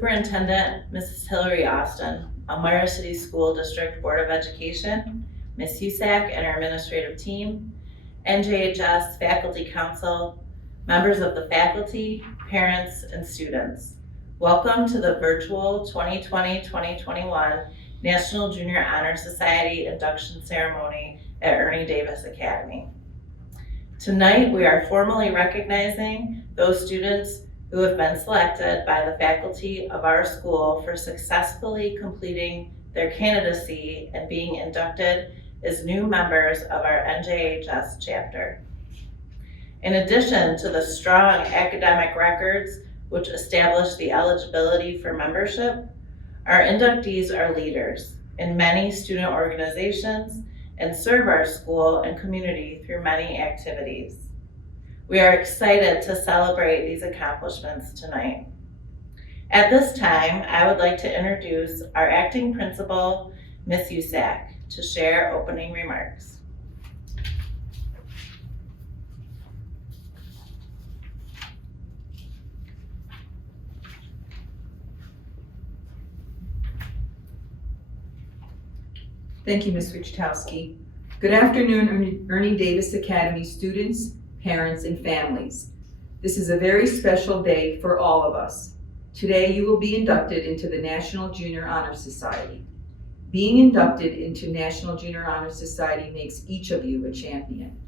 Superintendent, Mrs. Hillary Austin, Elmira City School District Board of Education, Ms. Usack and our administrative team, NJHS Faculty Council, members of the faculty, parents, and students. Welcome to the virtual 2020-2021 National Junior Honor Society Induction Ceremony at Ernie Davis Academy. Tonight, we are formally recognizing those students who have been selected by the faculty of our school for successfully completing their candidacy and being inducted as new members of our NJHS chapter. In addition to the strong academic records which establish the eligibility for membership, our inductees are leaders in many student organizations and serve our school and community through many activities. We are excited to celebrate these accomplishments tonight. At this time, I would like to introduce our acting principal, Ms. Usack, to share opening remarks. Thank you, Ms. Wichtowski. Good afternoon, Ernie Davis Academy students, parents, and families. This is a very special day for all of us. Today, you will be inducted into the National Junior Honor Society. Being inducted into National Junior Honor Society makes each of you a champion.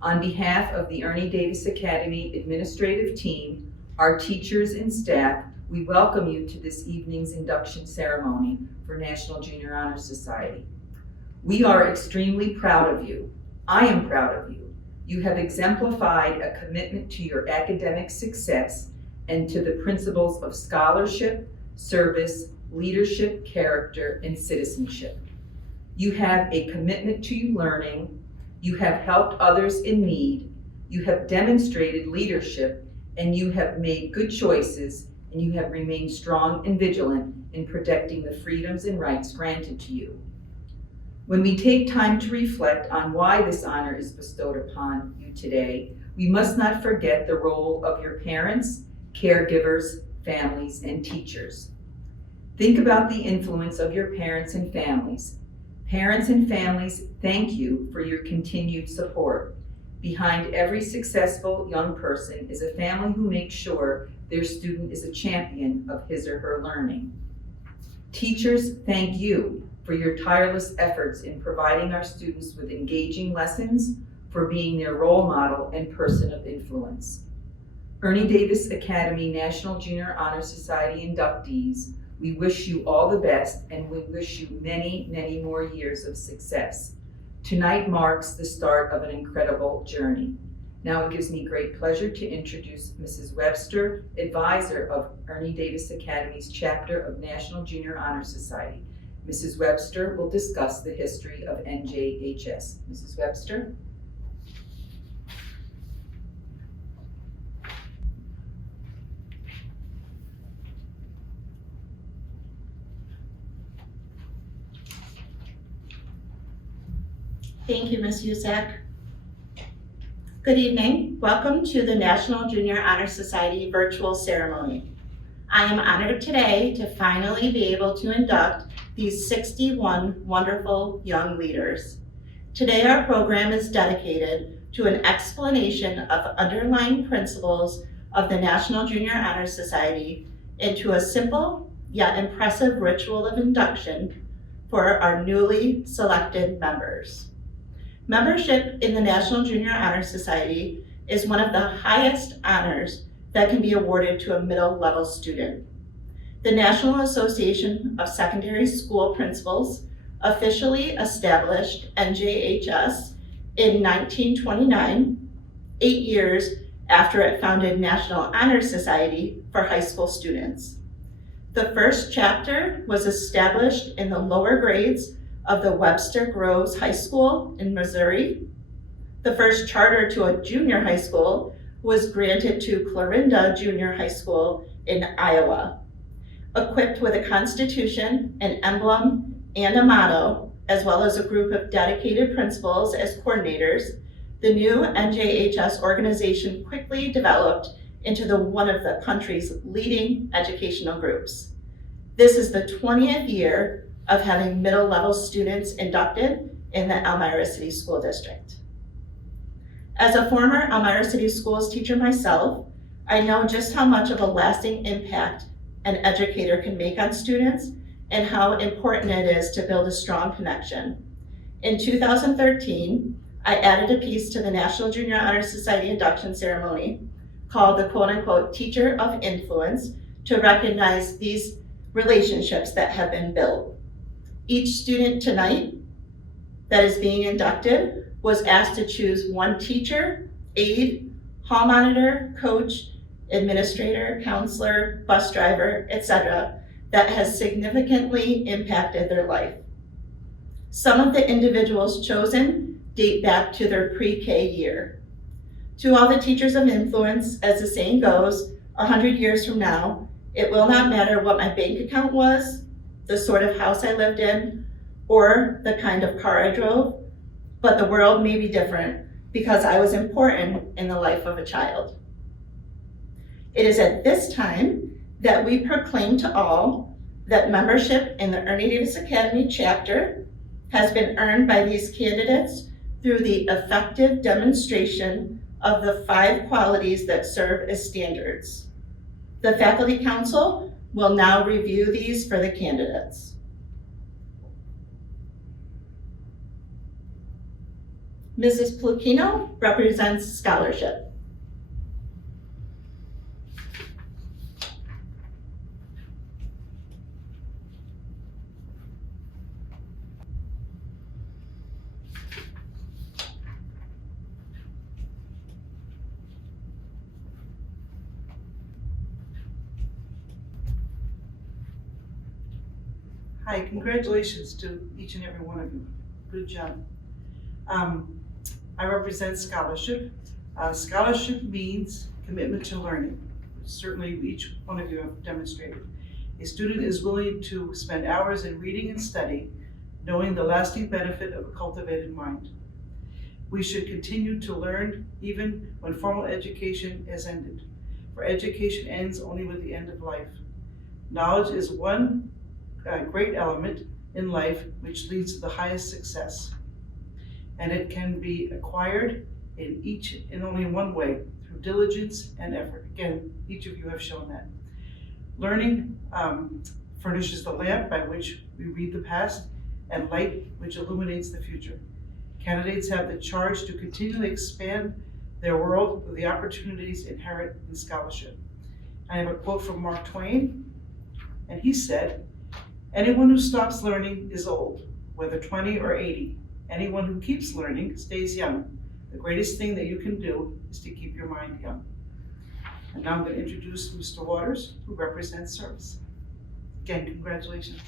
On behalf of the Ernie Davis Academy administrative team, our teachers and staff, we welcome you to this evening's induction ceremony for National Junior Honor Society. We are extremely proud of you. I am proud of you. You have exemplified a commitment to your academic success and to the principles of scholarship, service, leadership, character, and citizenship. You have a commitment to learning. You have helped others in need. You have demonstrated leadership, and you have made good choices, and you have remained strong and vigilant in protecting the freedoms and rights granted to you. When we take time to reflect on why this honor is bestowed upon you today, we must not forget the role of your parents, caregivers, families, and teachers. Think about the influence of your parents and families. Parents and families, thank you for your continued support. Behind every successful young person is a family who makes sure their student is a champion of his or her learning. Teachers, thank you for your tireless efforts in providing our students with engaging lessons, for being their role model and person of influence. Ernie Davis Academy National Junior Honor Society inductees, we wish you all the best and we wish you many, many more years of success. Tonight marks the start of an incredible journey. Now it gives me great pleasure to introduce Mrs. Webster, advisor of Ernie Davis Academy's chapter of National Junior Honor Society. Mrs. Webster will discuss the history of NJHS. Mrs. Webster? Thank you, Ms. Usack. Good evening. Welcome to the National Junior Honor Society virtual ceremony. I am honored today to finally be able to induct these 61 wonderful young leaders. Today, our program is dedicated to an explanation of underlying principles of the National Junior Honor Society into a simple yet impressive ritual of induction for our newly selected members. Membership in the National Junior Honor Society is one of the highest honors that can be awarded to a middle-level student. The National Association of Secondary School Principals officially established NJHS in 1929, 8 years after it founded National Honor Society for high school students. The first chapter was established in the lower grades of the Webster Groves High School in Missouri. The first charter to a junior high school was granted to Clarinda Junior High School in Iowa. Equipped with a constitution, an emblem, and a motto, as well as a group of dedicated principals as coordinators, the new NJHS organization quickly developed into one of the country's leading educational groups. This is the 20th year of having middle level students inducted in the Elmira City School District. As a former Elmira City Schools teacher myself, I know just how much of a lasting impact an educator can make on students and how important it is to build a strong connection. In 2013, I added a piece to the National Junior Honor Society induction ceremony called the quote-unquote Teacher of Influence to recognize these relationships that have been built. Each student tonight that is being inducted was asked to choose one teacher, aide, hall monitor, coach, administrator, counselor, bus driver, etc., that has significantly impacted their life. Some of the individuals chosen date back to their pre-K year. To all the teachers of influence, as the saying goes, 100 years from now, it will not matter what my bank account was, the sort of house I lived in, or the kind of car I drove, but the world may be different because I was important in the life of a child. It is at this time that we proclaim to all that membership in the Ernie Davis Academy chapter has been earned by these candidates through the effective demonstration of the 5 qualities that serve as standards. The Faculty Council will now review these for the candidates. Mrs. Plukino represents scholarship. Hi, congratulations to each and every one of you. Good job. I represent scholarship. Scholarship means commitment to learning. Certainly each one of you have demonstrated. A student is willing to spend hours in reading and study, knowing the lasting benefit of a cultivated mind. We should continue to learn even when formal education has ended, for education ends only with the end of life. Knowledge is one great element in life which leads to the highest success. And it can be acquired in only one way, through diligence and effort. Again, each of you have shown that. Learning furnishes the lamp by which we read the past and light which illuminates the future. Candidates have the charge to continually expand their world with the opportunities inherent in scholarship. I have a quote from Mark Twain, and he said, "Anyone who stops learning is old, whether 20 or 80. Anyone who keeps learning stays young. The greatest thing that you can do is to keep your mind young." And now I'm going to introduce Mr. Waters, who represents service. Again, congratulations.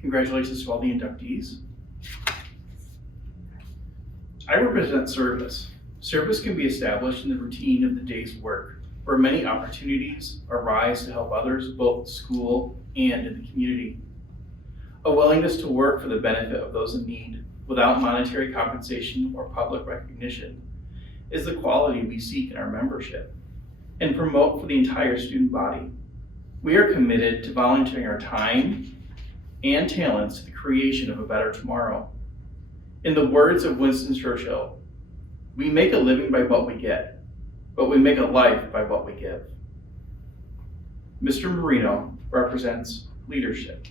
Congratulations to all the inductees. I represent service. Service can be established in the routine of the day's work, where many opportunities arise to help others both at school and in the community. A willingness to work for the benefit of those in need without monetary compensation or public recognition is the quality we seek in our membership and promote for the entire student body. We are committed to volunteering our time and talents to the creation of a better tomorrow. In the words of Winston Churchill, we make a living by what we get, but we make a life by what we give. Mr. Marino represents leadership.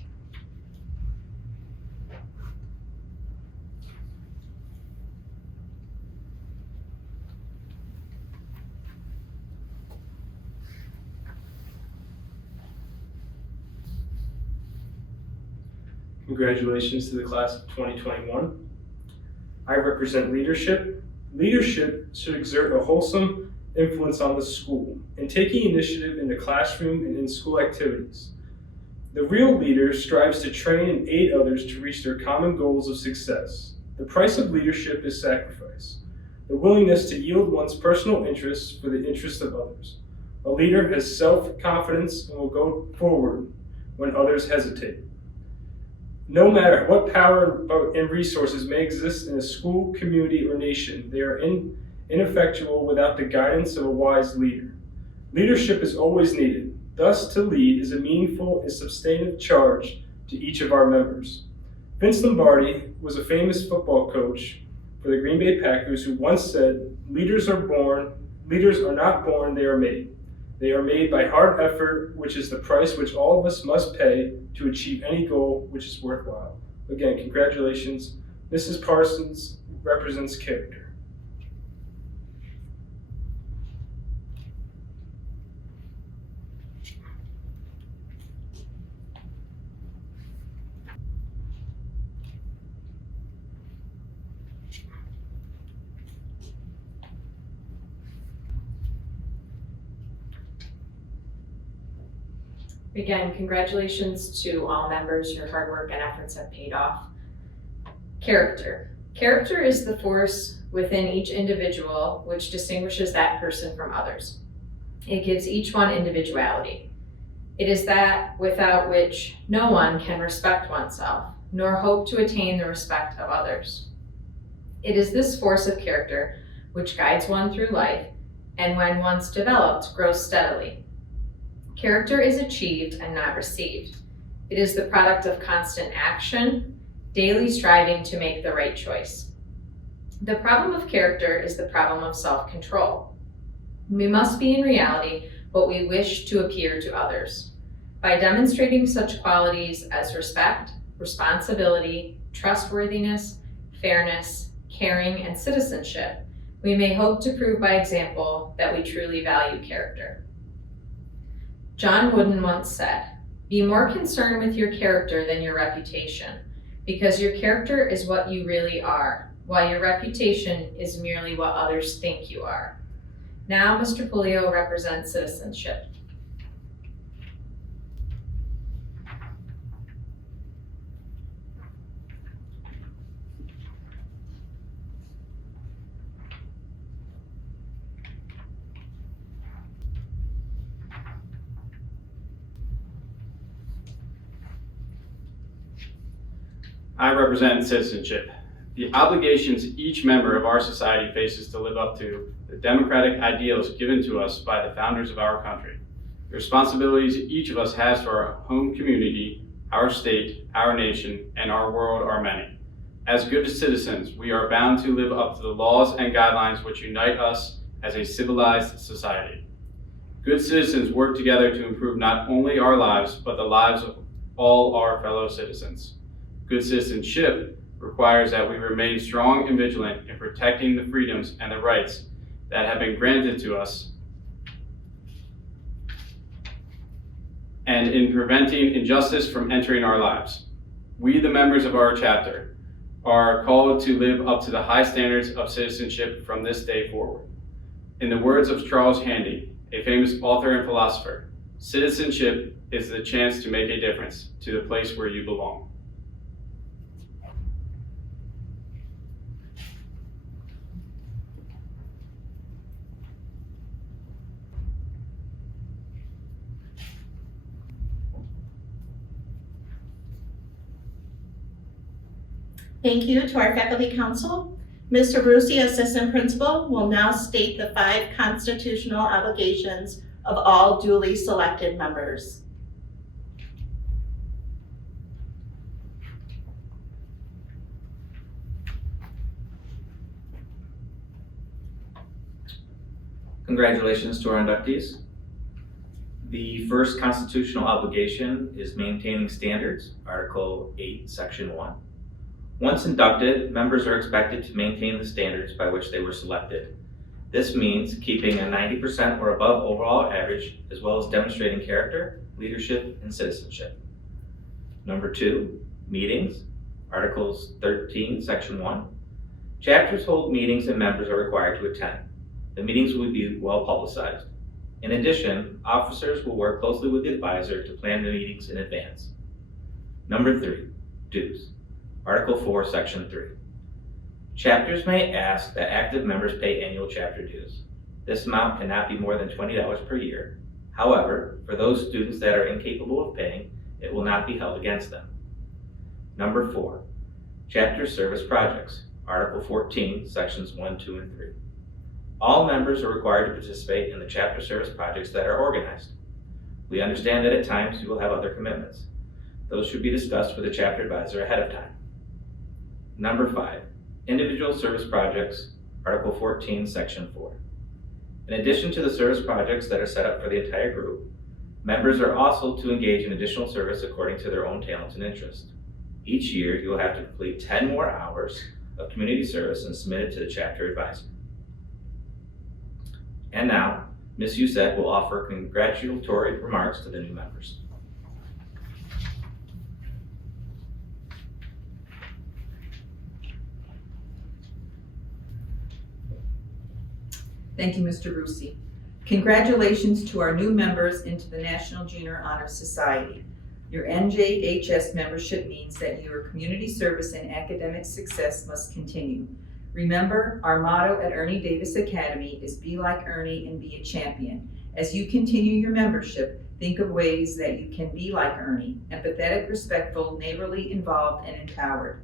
Congratulations to the class of 2021. I represent leadership. Leadership should exert a wholesome influence on the school and taking initiative in the classroom and in school activities. The real leader strives to train and aid others to reach their common goals of success. The price of leadership is sacrifice, the willingness to yield one's personal interests for the interests of others. A leader has self-confidence and will go forward when others hesitate. No matter what power and resources may exist in a school, community, or nation, they are ineffectual without the guidance of a wise leader. Leadership is always needed. Thus, to lead is a meaningful and substantive charge to each of our members. Vince Lombardi was a famous football coach for the Green Bay Packers who once said, leaders are not born, they are made. They are made by hard effort, which is the price which all of us must pay to achieve any goal which is worthwhile. Again, congratulations. Mrs. Parsons represents character. Again, congratulations to all members. Your hard work and efforts have paid off. Character. Character is the force within each individual which distinguishes that person from others. It gives each one individuality. It is that without which no one can respect oneself, nor hope to attain the respect of others. It is this force of character which guides one through life, and when once developed, grows steadily. Character is achieved and not received. It is the product of constant action, daily striving to make the right choice. The problem of character is the problem of self-control. We must be in reality what we wish to appear to others. By demonstrating such qualities as respect, responsibility, trustworthiness, fairness, caring, and citizenship, we may hope to prove by example that we truly value character. John Wooden once said, "Be more concerned with your character than your reputation, because your character is what you really are, while your reputation is merely what others think you are." Now, Mr. Pulio represents citizenship. I represent citizenship, the obligations each member of our society faces to live up to the democratic ideals given to us by the founders of our country. The responsibilities each of us has to our home community, our state, our nation, and our world are many. As good citizens, we are bound to live up to the laws and guidelines which unite us as a civilized society. Good citizens work together to improve not only our lives, but the lives of all our fellow citizens. Good citizenship requires that we remain strong and vigilant in protecting the freedoms and the rights that have been granted to us, and in preventing injustice from entering our lives. We, the members of our chapter, are called to live up to the high standards of citizenship from this day forward. In the words of Charles Handy, a famous author and philosopher, citizenship is the chance to make a difference to the place where you belong. Thank you to our faculty council. Mr. Brucey, assistant principal, will now state the 5 constitutional obligations of all duly selected members. Congratulations to our inductees. The first constitutional obligation is maintaining standards, Article 8, Section 1. Once inducted, members are expected to maintain the standards by which they were selected. This means keeping a 90% or above overall average, as well as demonstrating character, leadership, and citizenship. Number 2, meetings, Articles 13, Section 1. Chapters hold meetings and members are required to attend. The meetings will be well publicized. In addition, officers will work closely with the advisor to plan the meetings in advance. Number 3, dues. Article 4, Section 3. Chapters may ask that active members pay annual chapter dues. This amount cannot be more than $20 per year. However, for those students that are incapable of paying, it will not be held against them. Number 4, chapter service projects. Article 14, Sections 1, 2, and 3. All members are required to participate in the chapter service projects that are organized. We understand that at times you will have other commitments. Those should be discussed with the chapter advisor ahead of time. Number 5, individual service projects, Article 14, Section 4. In addition to the service projects that are set up for the entire group, members are also to engage in additional service according to their own talents and interests. Each year, you will have to complete 10 more hours of community service and submit it to the chapter advisor. And now, Ms. Usak will offer congratulatory remarks to the new members. Thank you, Mr. Rusi. Congratulations to our new members into the National Junior Honor Society. Your NJHS membership means that your community service and academic success must continue. Remember, our motto at Ernie Davis Academy is be like Ernie and be a champion. As you continue your membership, think of ways that you can be like Ernie, empathetic, respectful, neighborly, involved, and empowered.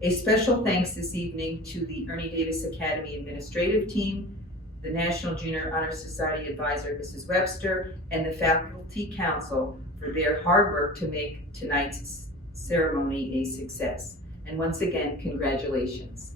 A special thanks this evening to the Ernie Davis Academy administrative team, the National Junior Honor Society advisor, Mrs. Webster, and the faculty council for their hard work to make tonight's ceremony a success. And once again, congratulations.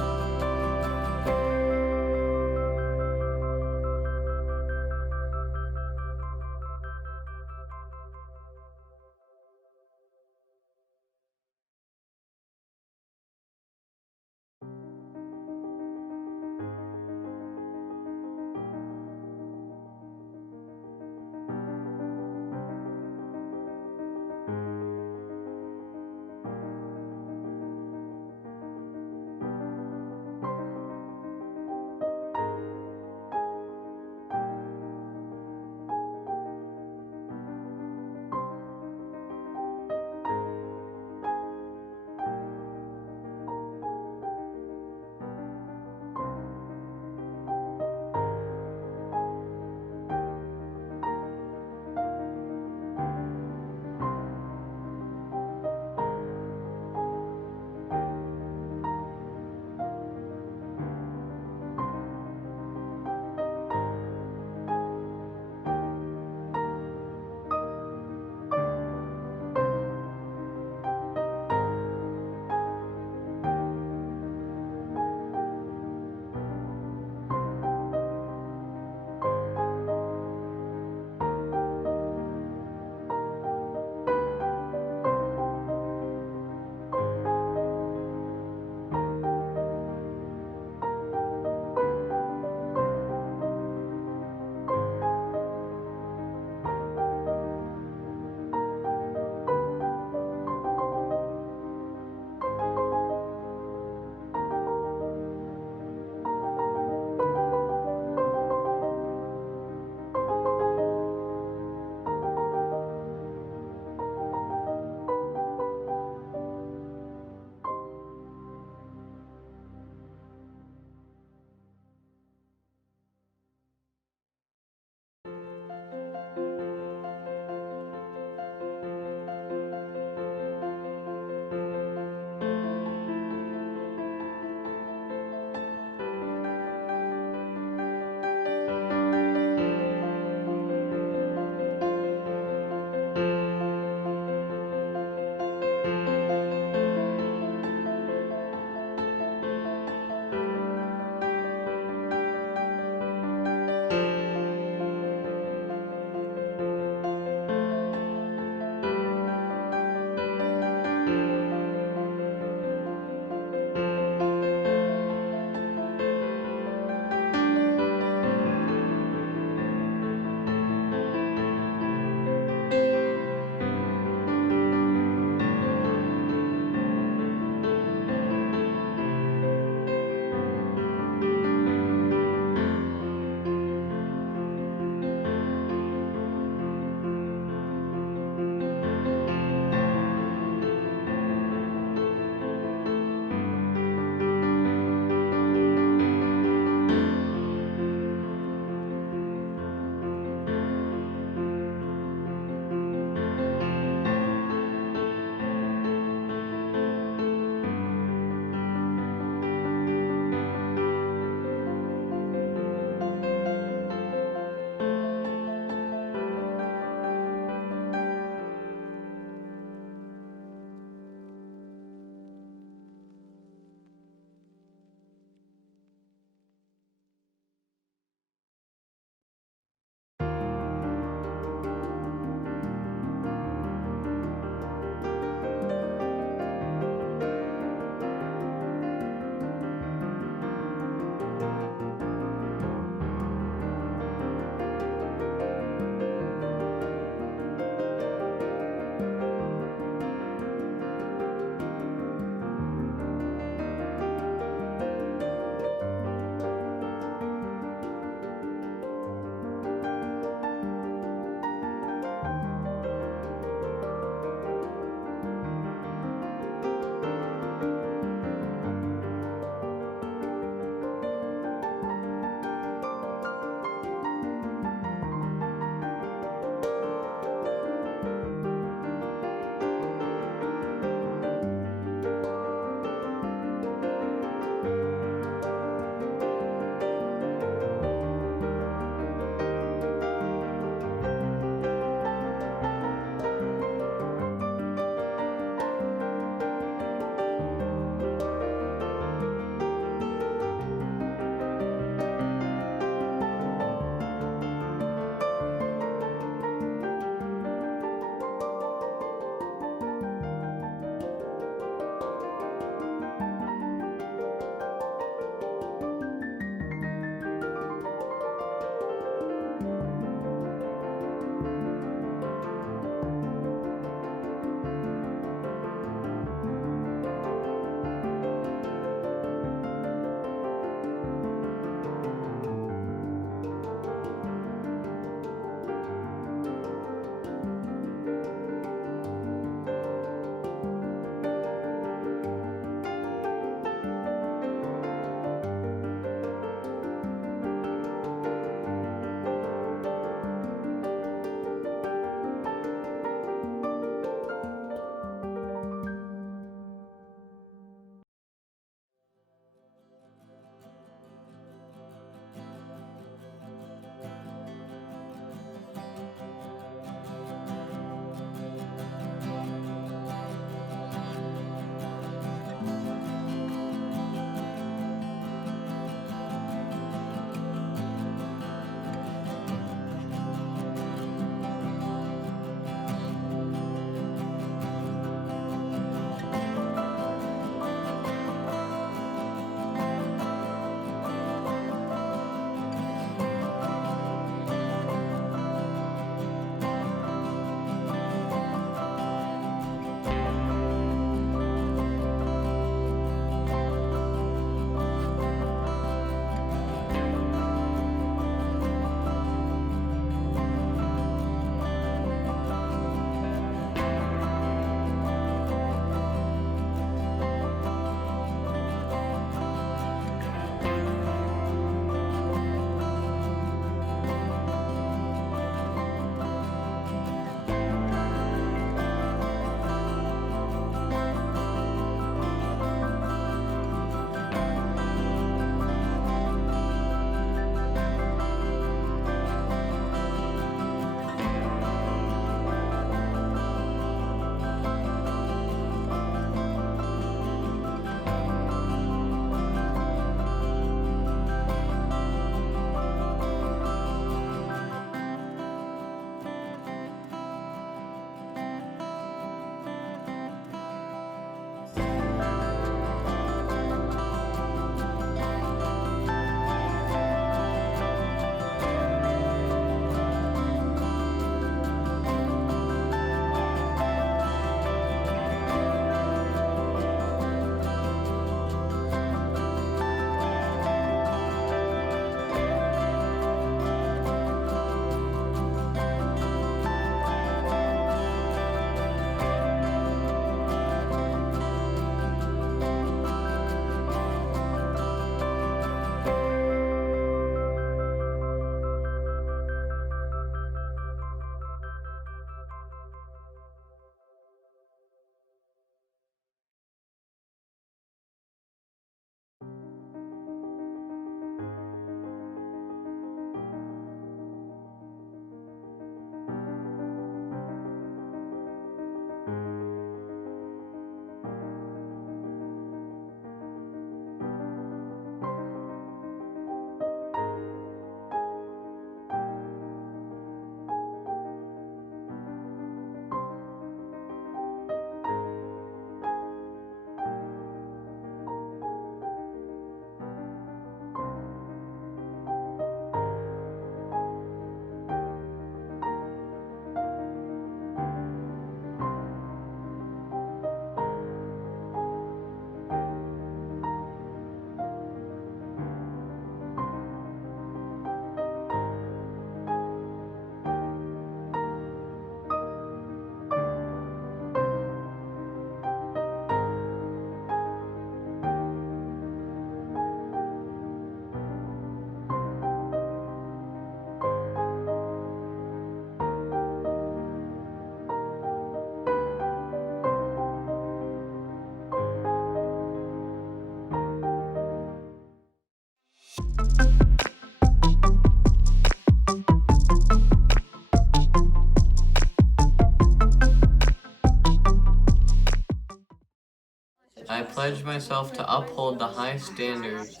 I pledge myself to uphold the high standards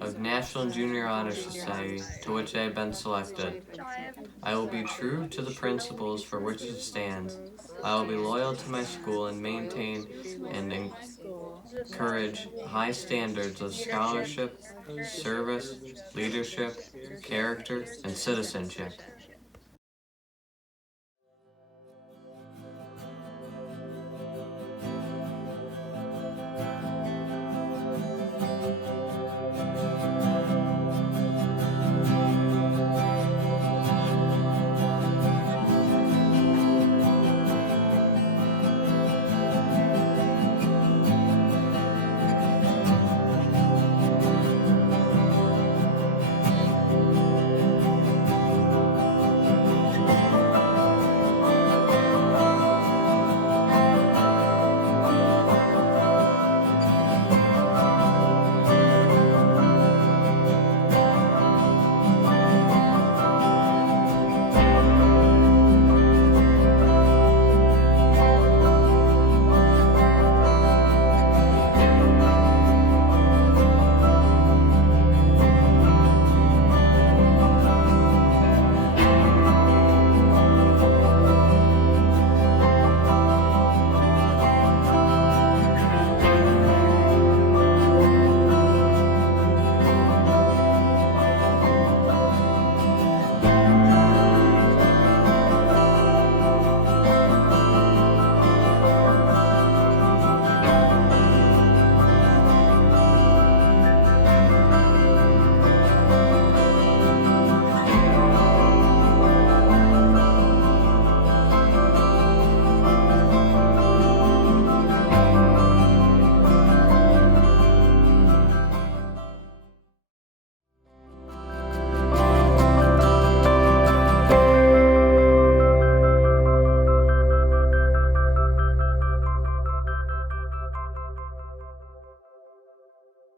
of National Junior Honor Society to which I have been selected. I will be true to the principles for which it stands. I will be loyal to my school and maintain and encourage high standards of scholarship, service, leadership, character, and citizenship.